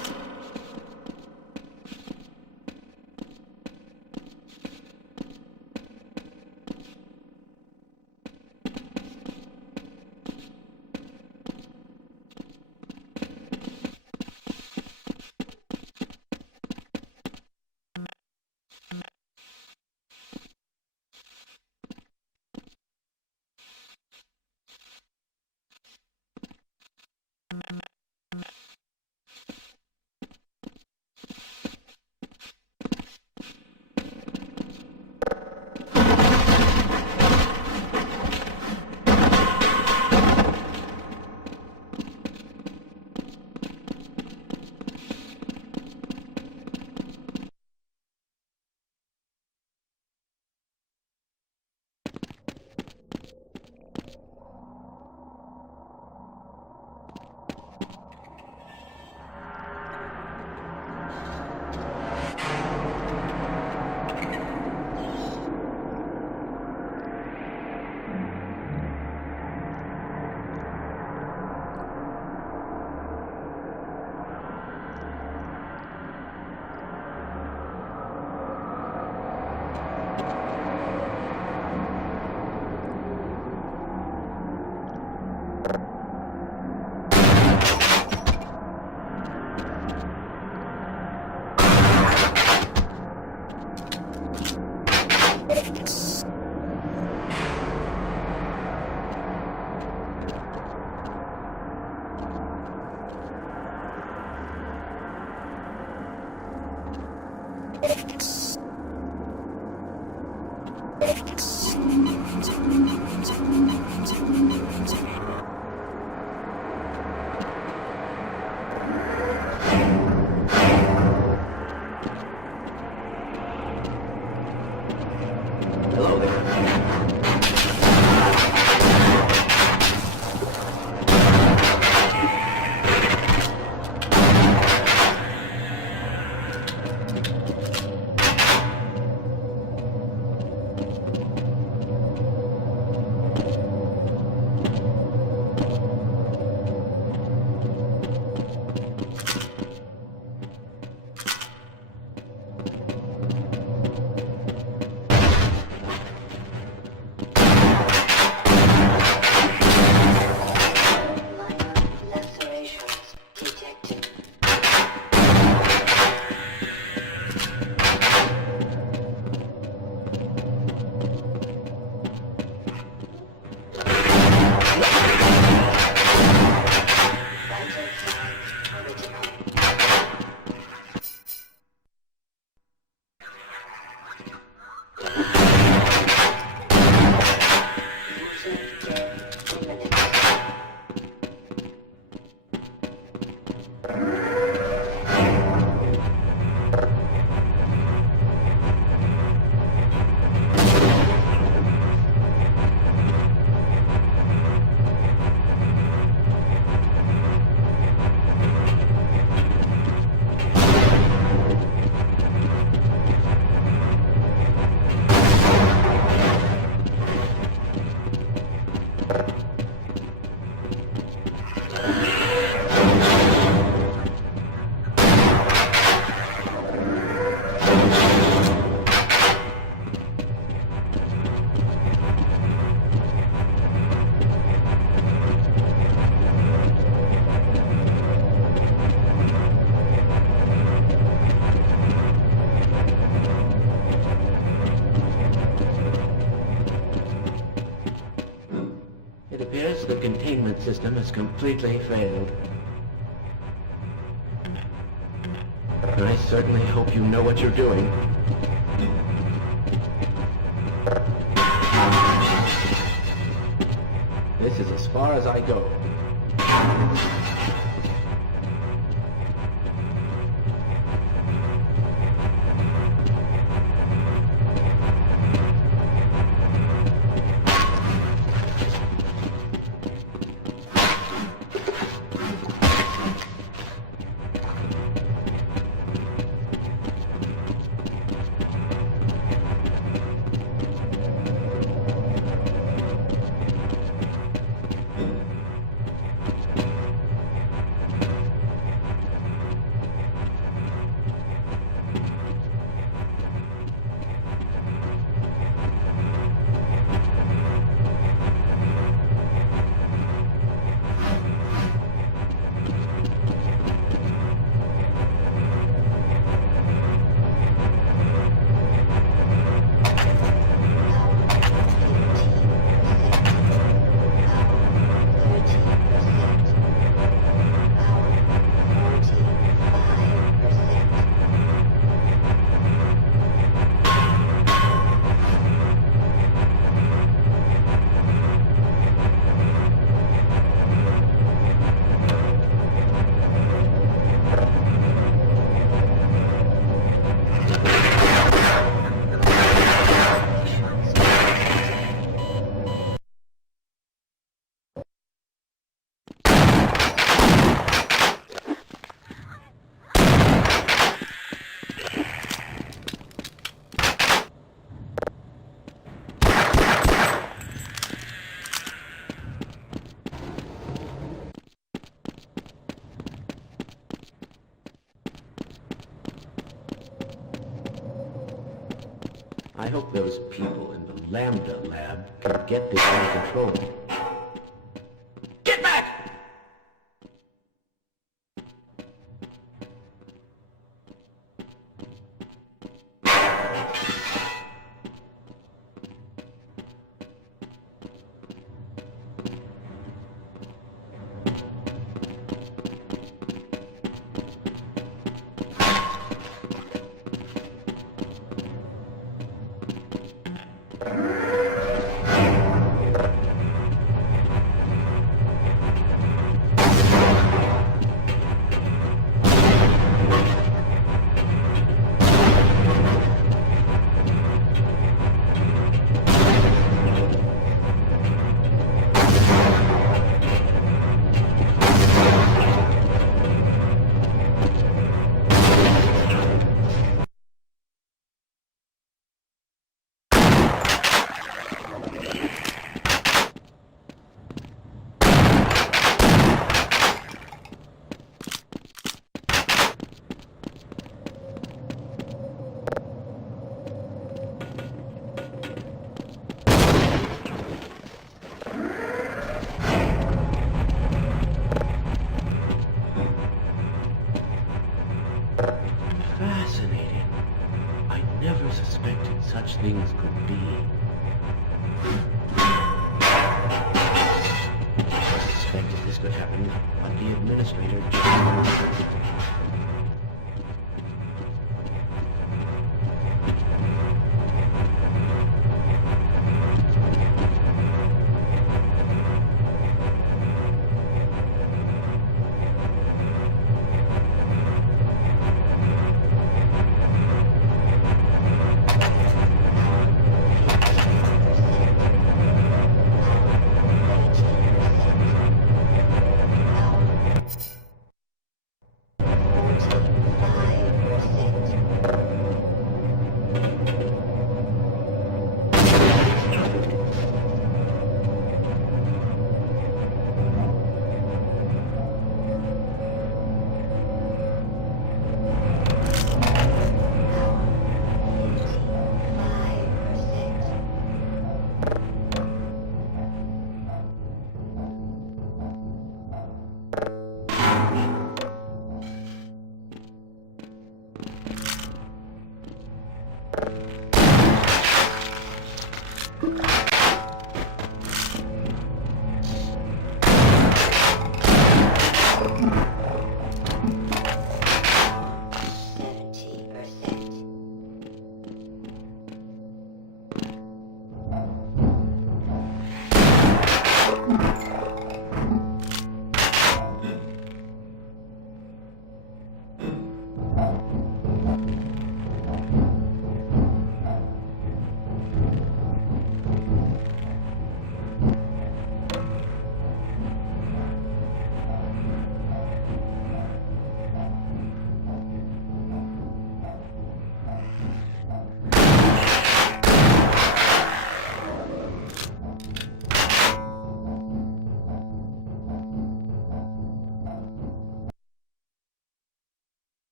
containment system has completely failed. I certainly hope you know what you're doing. This is as far as I go. I hope those people in the Lambda lab can get this under control. Get back! Fascinating. I never suspected such things could be. I suspected this could happen, but the administrator just...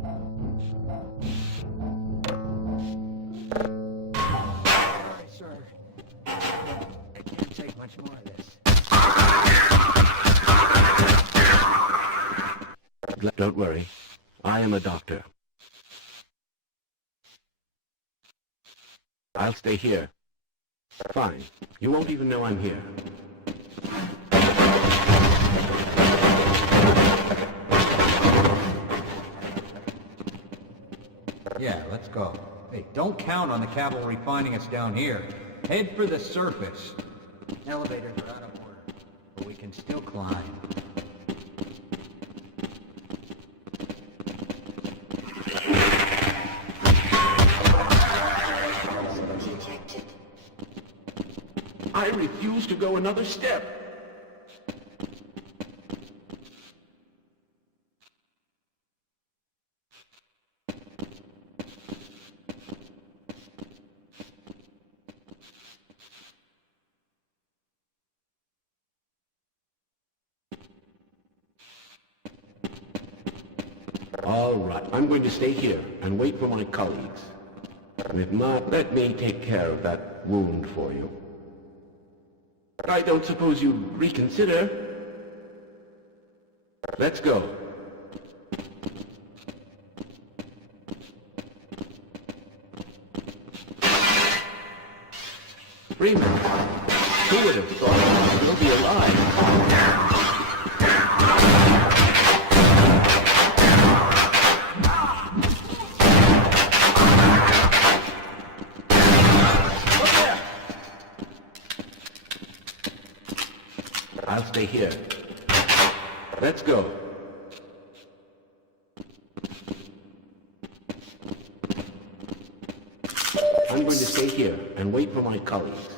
Sorry, sir. I can't take much more of this. Don't worry. I am a doctor. I'll stay here. Fine. You won't even know I'm here. Yeah, let's go. Hey, don't count on the cavalry finding us down here. Head for the surface. Elevators are out of order, but we can still climb. Detected. I refuse to go another step. All right, I'm going to stay here and wait for my colleagues. If not, let me take care of that wound for you. I don't suppose you'd reconsider? Let's go. Freeman, who would have thought you'll be alive? I'll stay here. Let's go. I'm going to stay here and wait for my colleagues.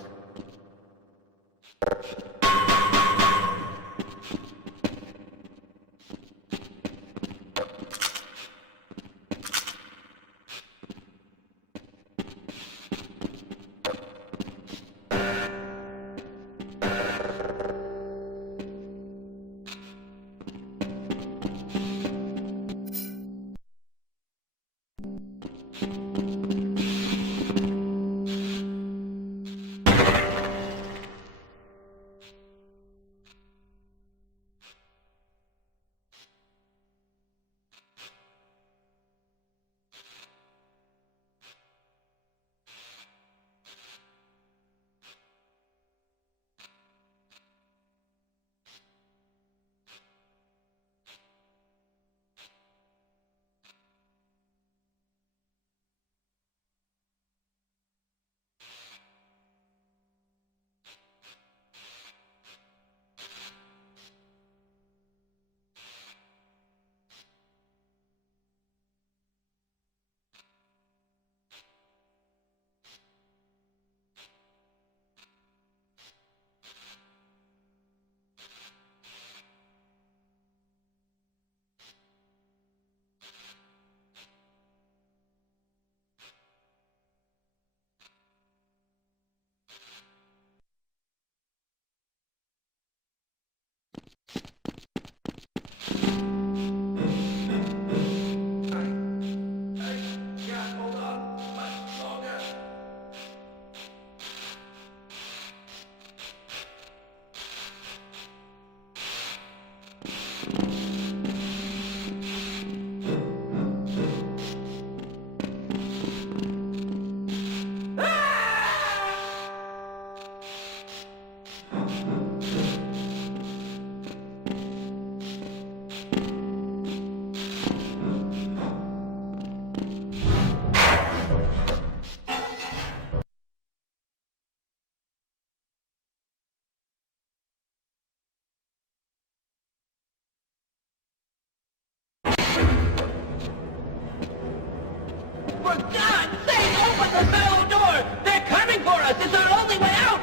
For God's sake, open the metal door! They're coming for us! It's our only way out!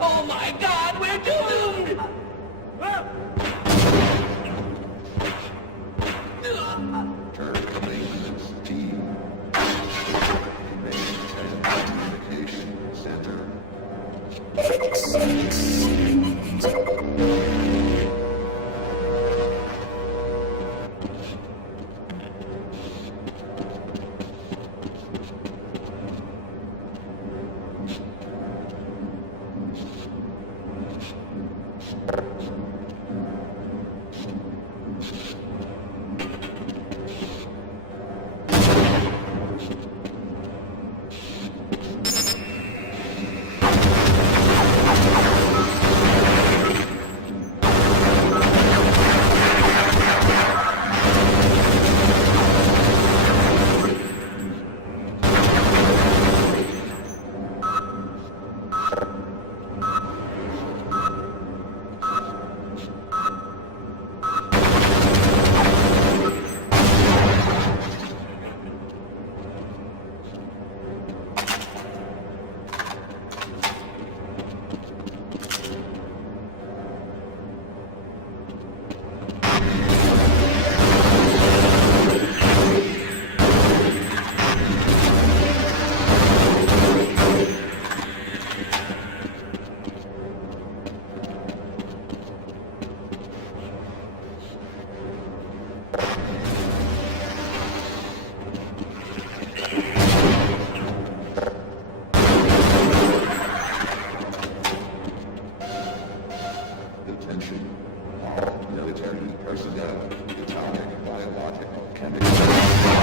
Oh my God, we're doomed! Turret maintenance team. Command and communication center. attention. All military personnel, atomic, biological, chemical.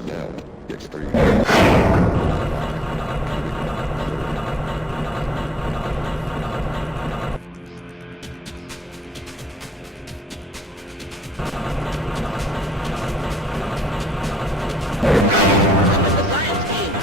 personnel, PS3. The science team.